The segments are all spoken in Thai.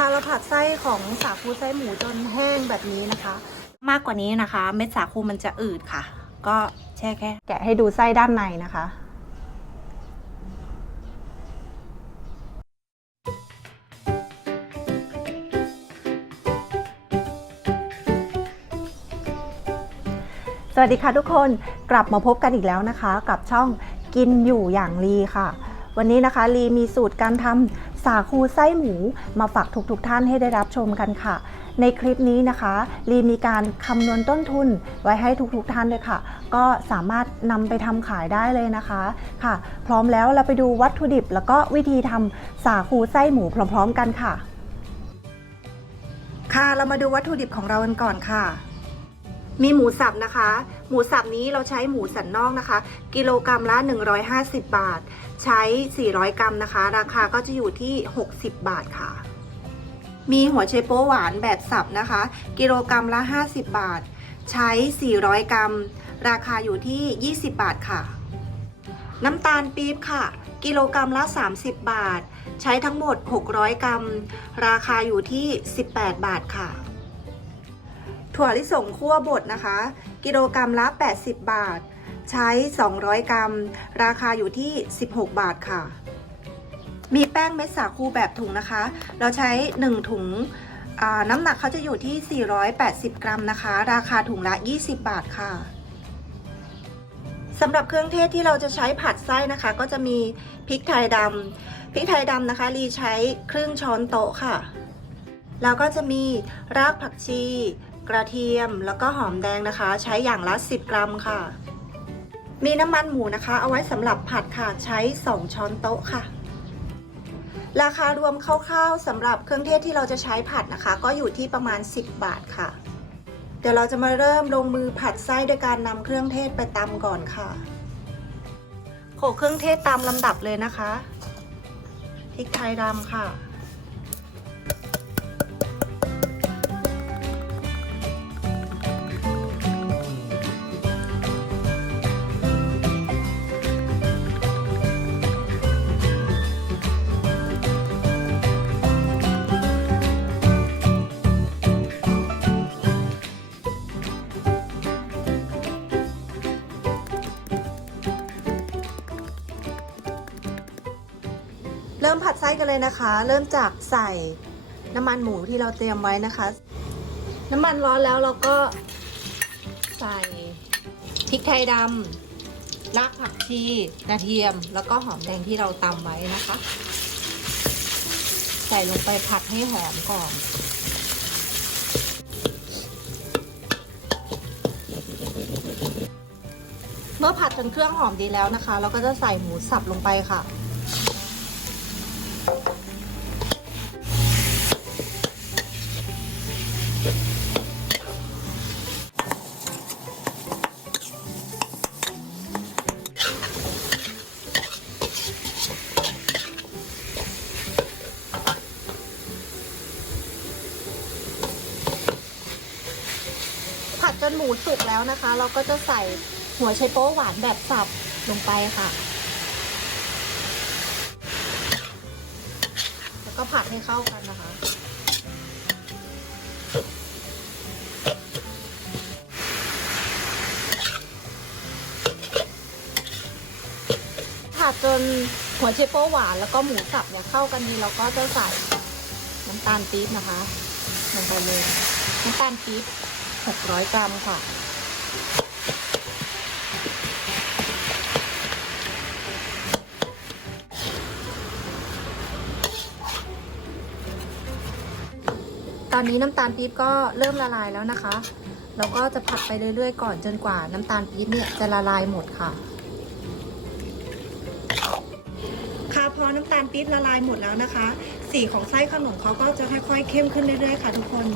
คะเราผัดไส้ของสาคูไส้หมูจนแห้งแบบนี้นะคะ มากกว่านี้นะคะ เม็ดสาคูมันจะอืดค่ะ ก็แช่แค่แกะให้ดูไส้ด้านในนะคะสวัสดีค่ะทุกคนกลับมาพบกันอีกแล้วนะคะ กับช่องกินอยู่อย่างลีค่ะ วันนี้นะคะลีมีสูตรการทำ สาคูไส้หมูมาฝากทุกๆทท่านให้ได้รับชมกันค่ะ ในคลิปนี้นะคะลีมีการคำนวณต้นทุนไว้ให้ทุกๆท่านเลยค่ะ ก็สามารถนำไปทำขายได้เลยนะคะค่ะ พร้อมแล้วเราไปดูวัตถุดิบ แล้วก็วิธีทำสาคูไส้หมูพร้อม ๆ กันค่ะ ค่ะเรามาดูวัตถุดิบของเรากันก่อนค่ะ มีหมูสับนะคะ หมูสับนี้เราใช้หมูสันนอกนะคะ กิโลกรรัมละ 150 บาท ใช้ 400 กรัมนะคะ ราคาก็จะอยู่ที่ 60 บาทค่ะ มีหัวไชโป๊หวานแบบสับนะคะ กิโลกรรัมละ 50 บาท ใช้ 400 กรัม ราคาอยู่ที่ 20 บาทค่ะ น้ำตาลปี๊บค่ะ กิโลกรรัมละ 30 บาท ใช้ทั้งหมด 600 กรัม ราคาอยู่ที่ 18 บาทค่ะ ถั่วลิสงคั่วบดนะคะ กิโลกรรัมละ 80 บาท ใช้ 200 กรัม ราคาอยู่ที่ 16 บาทค่ะ มีแป้งเม็ดสาคูแบบถุงนะคะ เราใช้ 1 ถุงอ่าน้ำหนักเขาจะอยู่ที่ 480 กรัมนะคะ ราคาถุงละ 20 บาทค่ะสำหรับเครื่องเทศที่เราจะใช้ผัดไส้นะคะ ก็จะมีพริกไทยดำพริกไทยดำนะคะ รีใช้ครึ่งช้อนโต๊ะค่ะ แล้วก็จะมีรากผักชี กระเทียมแล้วก็หอมแดงนะคะ ใช้อย่างละ 10 กรัมค่ะ มีน้ำมันหมูนะคะ เอาไว้สำหรับผัดค่ะใช้ 2 ช้อนโต๊ะค่ะ ราคารวมคร่าวๆสำหรับเครื่องเทศที่เราจะใช้ผัดนะคะ ก็อยู่ที่ประมาณ 10 บาทค่ะ เดี๋ยวเราจะมาเริ่มลงมือผัดไส้โดยการนำเครื่องเทศไปตำก่อนค่ะโขลกเครื่องเทศตามลำดับเลยนะคะพริกไทยดำค่ะ เริ่มผัดไส้กันเลยนะคะ เริ่มจากใส่น้ำมันหมูที่เราเตรียมไว้นะคะ น้ำมันร้อนแล้วเราก็ใส่พริกไทยดำรากผักชีกระเทียม แล้วก็หอมแดงที่เราตำไว้นะคะ ใส่ลงไปผัดให้หอมก่อนเมื่อผัดจนเครื่องหอมดีแล้วนะคะ เราก็จะใส่หมูสับลงไปค่ะ จนหมูสุกแล้วนะคะ เราก็จะใส่หัวไชโป๊หวานแบบสับลงไปค่ะ ก็ผัดให้เข้ากันนะคะ ผัดจนหัวไชโป๊หวานแล้วก็หมูสับเนี่ยเข้ากันดีเราก็จะใส่น้ำตาลปี๊บนะคะลงไปเลยน้ำตาลปี๊บ600 กรัมค่ะ ตอนนี้น้ำตาลปี๊บก็เริ่มละลายแล้วนะคะ เราก็จะผัดไปเรื่อยๆ ก่อนจนกว่าน้ำตาลปี๊บเนี่ยจะละลายหมดค่ะ ค่ะพอน้ำตาลปี๊บละลายหมดแล้วนะคะ สีของไส้ขนมเขาก็จะค่อยๆ เข้มขึ้นเรื่อยๆ ค่ะ ทุกคน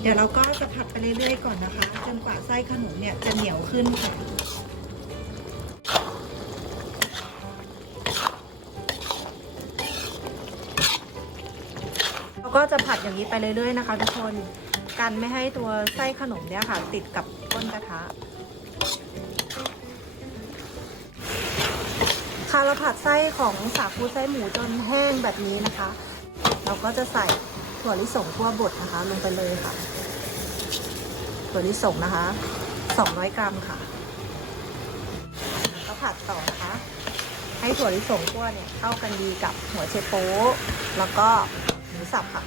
เดี๋ยวเราก็จะผัดไปเรื่อยๆ ก่อนนะคะ จนกว่าไส้ขนมเนี่ยจะเหนียวขึ้นค่ะ ก็จะผัดอย่างนี้ไปเรื่อยๆนะคะทุกคนกันไม่ให้ตัวไส้ขนมเนี่ยค่ะ ติดกับก้นกระทะค่ะเราผัดไส้ของสาคูไส้หมูจนแห้งแบบนี้นะคะ เราก็จะใส่ถั่วลิสงทั่วบดนะคะ ลงไปเลยค่ะ ถั่วลิสงนะคะ 200 กรัมค่ะแล้วก็ผัดต่อนะคะให้ถั่วลิสงทั่วเนี่ยเข้ากันดีกับหัวเชโป๊ะแล้วก็ สับค่ะ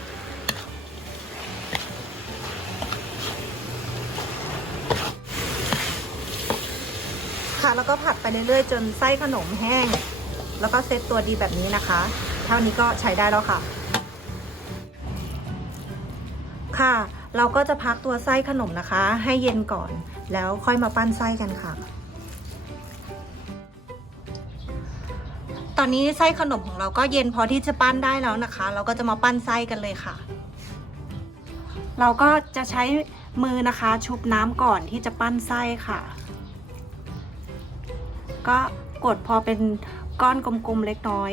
ค่ะแล้วก็ผัดไปเรื่อยๆ จนไส้ขนมแห้ง แล้วก็เซตตัวดีแบบนี้นะคะ เท่านี้ก็ใช้ได้แล้วค่ะ ค่ะ เราก็จะพักตัวไส้ขนมนะคะ ให้เย็นก่อน แล้วค่อยมาปั้นไส้กันค่ะ ตอนนี้ไส้ขนมของเราก็เย็นพอที่จะปั้นได้แล้วนะคะ เราก็จะมาปั้นไส้กันเลยค่ะ เราก็จะใช้มือนะคะชุบน้ำก่อนที่จะปั้นไส้ค่ะ ก็กดพอเป็นก้อนกลมๆเล็กน้อย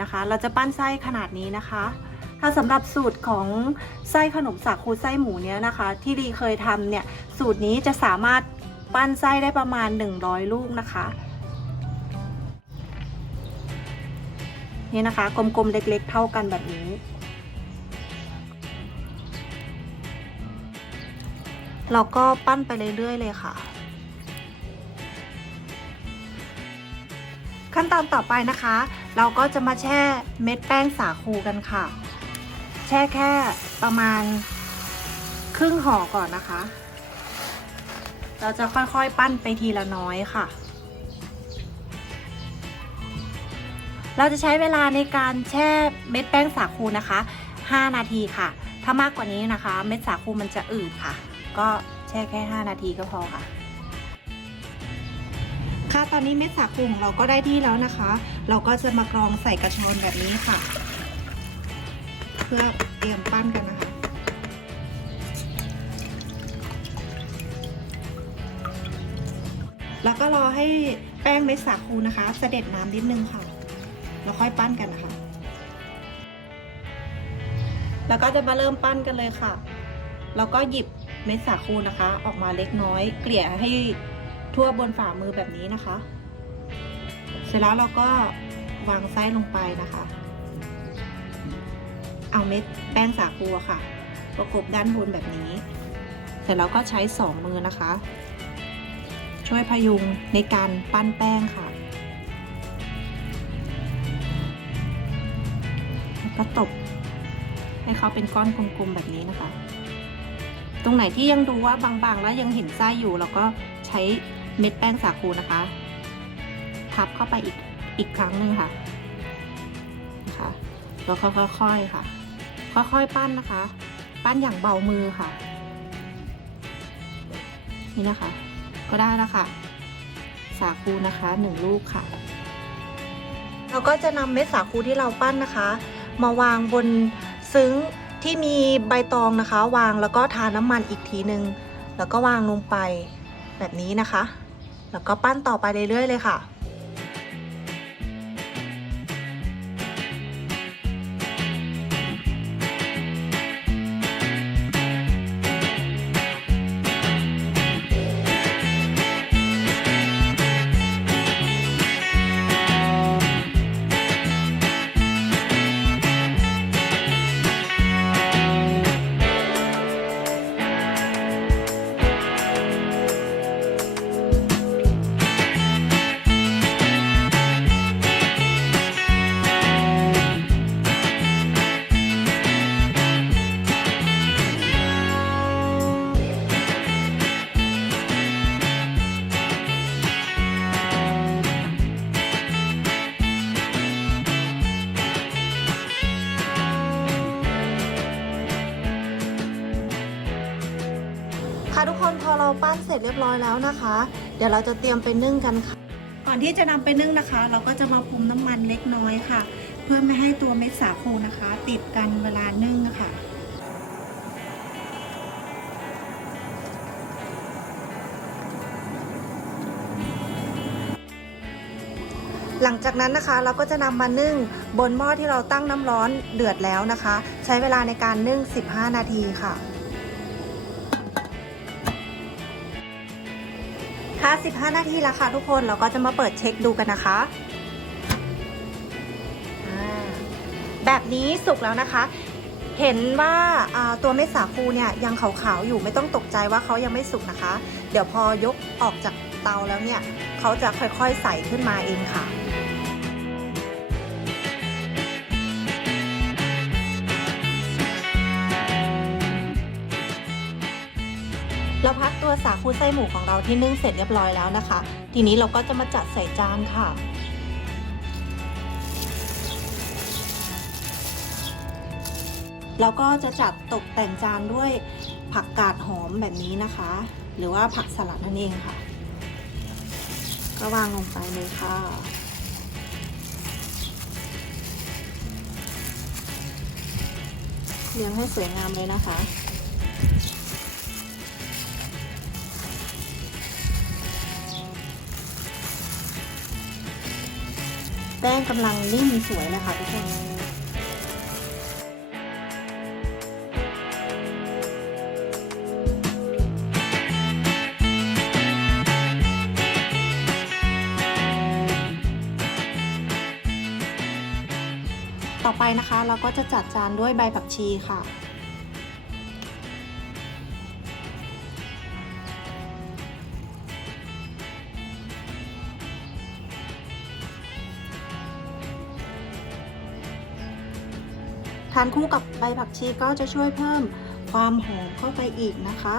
นะคะ เราจะปั้นไส้ขนาดนี้นะคะถ้าสำหรับสูตรของไส้ขนมสาคูไส้หมูเนี้ยนะคะ ที่ดีเคยทำเนี่ยสูตรนี้จะสามารถปั้นไส้ได้ประมาณ 100 ลูกนะคะ นี่นะคะ กลมๆเล็กๆ เท่ากันแบบนี้ เราก็ปั้นไปเรื่อยๆเลยค่ะ ขั้นตอนต่อไปนะคะ เราก็จะมาแช่เม็ดแป้งสาคูกันค่ะ แช่แค่ประมาณครึ่งห่อก่อนนะคะ เราจะค่อยๆ ปั้นไปทีละน้อยค่ะ เราจะใช้เวลาในการแช่เม็ดแป้งสาคูนะคะ 5 นาทีค่ะ ถ้ามากกว่านี้นะคะ เม็ดสาคูมันจะอืดค่ะ ก็แช่แค่ 5 นาทีก็พอค่ะ ค่ะตอนนี้เม็ดสาคูของเราก็ได้ที่แล้วนะคะ เราก็จะมากรองใส่กระชอนแบบนี้ค่ะ เพื่อเตรียมปั้นกันนะคะแล้วก็รอให้แป้งเม็ดสาคูนะคะ เสด็จน้ำนิดนึงค่ะ แล้วค่อยปั้นกันนะคะ แล้วก็จะมาเริ่มปั้นกันเลยค่ะ แล้วก็หยิบเม็ดสาคูนะคะ ออกมาเล็กน้อย เกลี่ยให้ทั่วบนฝ่ามือแบบนี้นะคะ เสร็จแล้วเราก็วางไส้ลงไปนะคะ เอาเม็ดแป้งสาคูอะค่ะ ประกบด้านบนแบบนี้ เสร็จแล้วก็ใช้สองมือนะคะ ช่วยพยุงในการปั้นแป้งค่ะ ก็ตบให้เขาเป็นก้อนกลมๆแบบนี้นะคะ ตรงไหนที่ยังดูว่าบางๆ แล้วยังเห็นไส้อยู่เราก็ใช้เม็ดแป้งสาคูนะคะ ทับเข้าไปอีกอีกครั้งหนึ่งค่ะนะคะแล้วค่อยๆค่ะ ค่อยๆปั้นนะคะ ปั้นอย่างเบามือค่ะ นี่นะคะ ก็ได้แล้วค่ะสาคูนะคะหนึ่งลูกค่ะ เราก็จะนำเม็ดสาคูที่เราปั้นนะคะ มาวางบนซึ้งที่มีใบตองนะคะ วางแล้วก็ทาน้ำมันอีกทีหนึงแล้วก็วางลงไปแบบนี้นะคะ แล้วก็ปั้นต่อไปเรื่อยๆเลยค่ะ บร้อยแล้วนะคะ เดี๋ยวเราจะเตรียมไปนึ่งกันค่ะ ก่อนที่จะนำไปนึ่งนะคะ เราก็จะมาพรมน้ำมันเล็กน้อยค่ะ เพื่อไม่ให้ตัวเม็ดสาคูนะคะ ติดกันเวลานึ่งค่ะหลังจากนั้นนะคะเราก็จะนำมานึ่งบนหม้อที่เราตั้งน้ำร้อนเดือดแล้วนะคะ ใช้เวลาในการนึ่ง 15 นาทีค่ะ 15 นาทีแล้วค่ะทุกคนเราก็จะมาเปิดเช็คดูกันนะคะ แบบนี้สุกแล้วนะคะ เห็นว่าอ่าตัวเม็ดสาคูเนี่ยยังขาวๆอยู่ไม่ต้องตกใจว่าเขายังไม่สุกนะคะ เดี๋ยวพอยกออกจากเตาแล้วเนี่ยเขาจะค่อยๆใสขึ้นมาเองค่ะ เราพักตัวสาคูไส้หมูของเราที่นึ่งเสร็จเรียบร้อยแล้วนะคะ ทีนี้เราก็จะมาจัดใส่จานค่ะแล้วก็จะจัดตกแต่งจานด้วยผักกาดหอมแบบนี้นะคะ หรือว่าผักสลัดนั่นเองค่ะ ก็วางลงไปเลยค่ะเรียงให้สวยงามเลยนะคะ ป้งกำลังนิ่มสวยเลยค่ะทุกคนต่อไปนะคะเราก็จะจัดจานด้วยใบผักชีค่ะ ทานคู่กับใบผักชีก็จะช่วยเพิ่มความหอมเข้าไปอีกนะคะ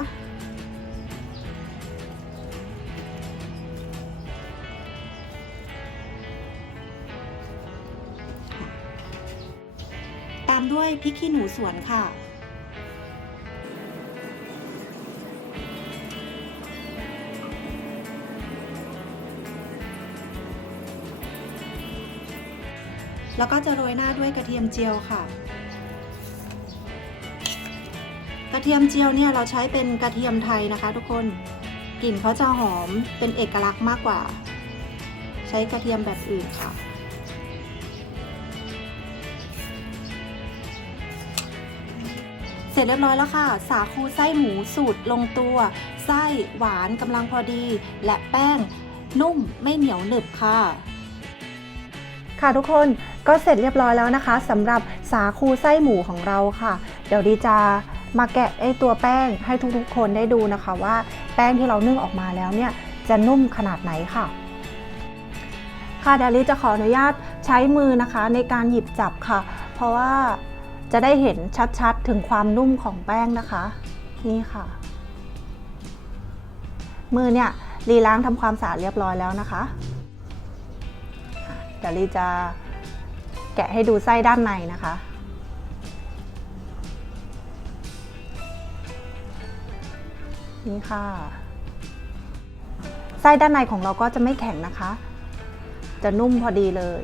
ตามด้วยพริกขี้หนูสวนค่ะแล้วก็จะโรยหน้าด้วยกระเทียมเจียวค่ะ ระเทียมเจียวเนี่ยเราใช้เป็นกระเทียมไทยนะคะ ทุกคนกลิ่นเขาจะหอมเป็นเอกลักษณ์มากกว่า ใช้กระเทียมแบบอื่นค่ะ เสร็จเรียบร้อยแล้วค่ะ สาคูไส้หมูสูตรลงตัว ไส้หวานกำลังพอดี และแป้งนุ่มไม่เหนียวหนึบค่ะค่ะทุกคนก็เสร็จเรียบร้อยแล้วนะคะสำหรับสาคูไส้หมูของเราค่ะ เดี๋ยวดีจะ มาแกะไอตัวแป้งให้ทุกๆ คนได้ดูนะคะว่าแป้งที่เรานึ่งออกมาแล้วเนี่ยจะนุ่มขนาดไหนค่ะค่ะเดลิจะขออนุญาตใช้มือนะคะในการหยิบจับค่ะ เพราะว่าจะได้เห็นชัดๆ ถึงความนุ่มของแป้งนะคะ นี่ค่ะ มือเนี่ยรีล้างทำความสะอาดเรียบร้อยแล้วนะคะเดี๋ยวลีจะแกะให้ดูไส้ด้านในนะคะ นี่ค่ะ ไส้ด้านในของเราก็จะไม่แข็งนะคะ จะนุ่มพอดีเลย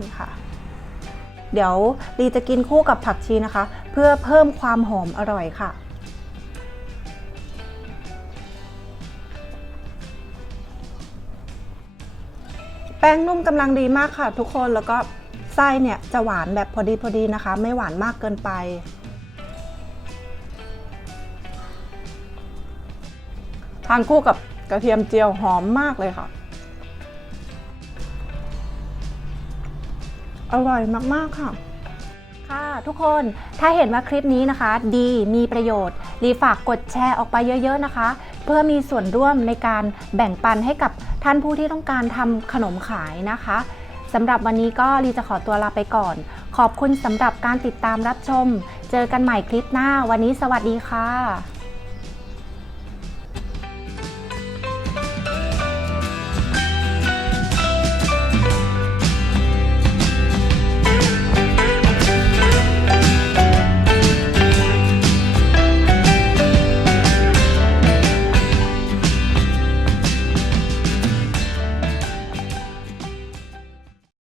นี่ค่ะ เดี๋ยวลีจะกินคู่กับผักชีนะคะ เพื่อเพิ่มความหอมอร่อยค่ะแป้งนุ่มกำลังดีมากค่ะทุกคนแล้วก็ไส้เนี่ยจะหวานแบบพอดีพอดีนะคะ ไม่หวานมากเกินไป ทานคู่กับกระเทียมเจียวหอมมากเลยค่ะ อร่อยมากๆค่ะ ค่ะทุกคนถ้าเห็นว่าคลิปนี้นะคะ ดีมีประโยชน์ รีฝากกดแชร์ออกไปเยอะๆนะคะ เพื่อมีส่วนร่วมในการแบ่งปันให้กับท่านผู้ที่ต้องการทำขนมขายนะคะสำหรับวันนี้ก็รีจะขอตัวลาไปก่อน ขอบคุณสำหรับการติดตามรับชม เจอกันใหม่คลิปหน้าวันนี้สวัสดีค่ะ